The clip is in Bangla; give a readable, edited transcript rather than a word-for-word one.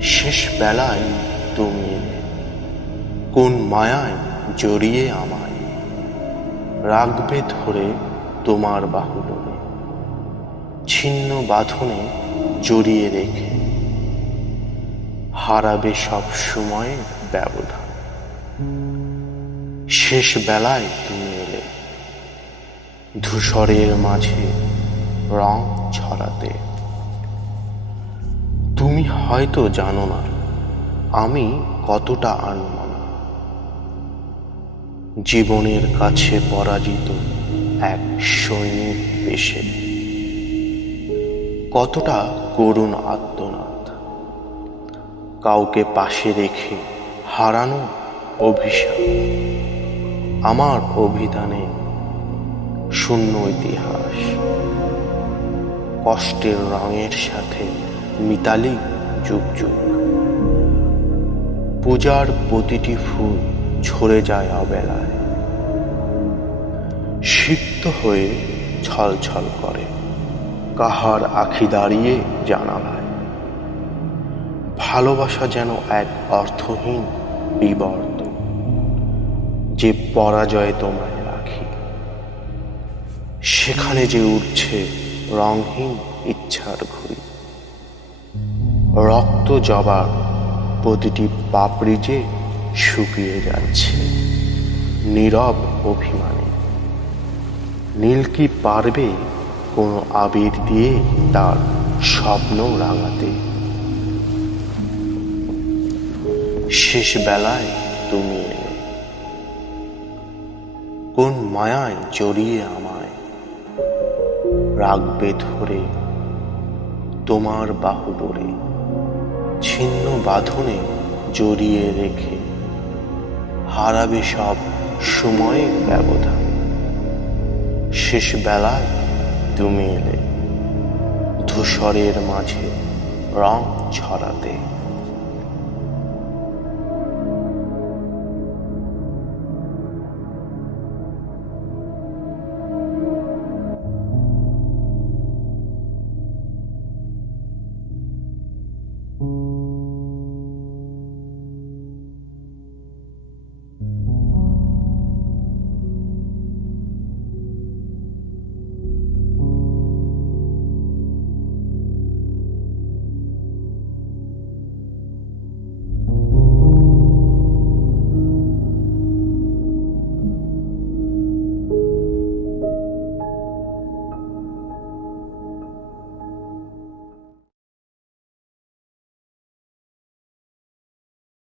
শেষ বেলায় তুমি এলে, কোন মায়ায় জড়িয়ে আমায় রাখবে ধরে তোমার বাহুডোরে, ছিন্ন বাঁধনে জড়িয়ে রেখে হারাবে সব সময়ের ব্যবধান। শেষ বেলায় তুমি এলে, ধূসরের মাঝে রং ছড়াতে। তুমি হয়তো জানো না আমি কতটা আনমনা, জীবনের কাছে পরাজিত এক সৈনিক বেশে। কতটা করুণ আর্তনাদ, কাউকে পাশে রেখে হারানো অভিশাপ। আমার অভিধানে শূন্য ইতিহাস, কষ্টের রঙের সাথে মিতালি যুগ যুগ। পূজার প্রতিটি ফুল ঝরে যায় অবেলায়, সিক্ত হয়ে ছলছল করে কাহার আখি দাঁড়িয়ে জানালায়। ভালোবাসা যেন এক অর্থহীন বিবর্ত, যে পরাজয়ে তোমায় রাখি। সেখানে যে উঠছে রংহীন ইচ্ছার ঘুড়ি, রক্ত জবার প্রতিটি পাপড়ি যে শুকিয়ে যাচ্ছে নীরব অভিমানে। নীল কি পারবে কোনো আবির দিয়ে তার স্বপ্ন রাঙাতে? শেষ বেলায় তুমি এলে, কোন মায়ায় জড়িয়ে আমায় রাখবে ধরে তোমার বাহুডোরে, ছিন্ন বাঁধনে জড়িয়ে রেখে হারাবে সব সময়ের ব্যবধান। শেষ বেলায় তুমি এলে, ধূসরের মাঝে রং ছড়াতে।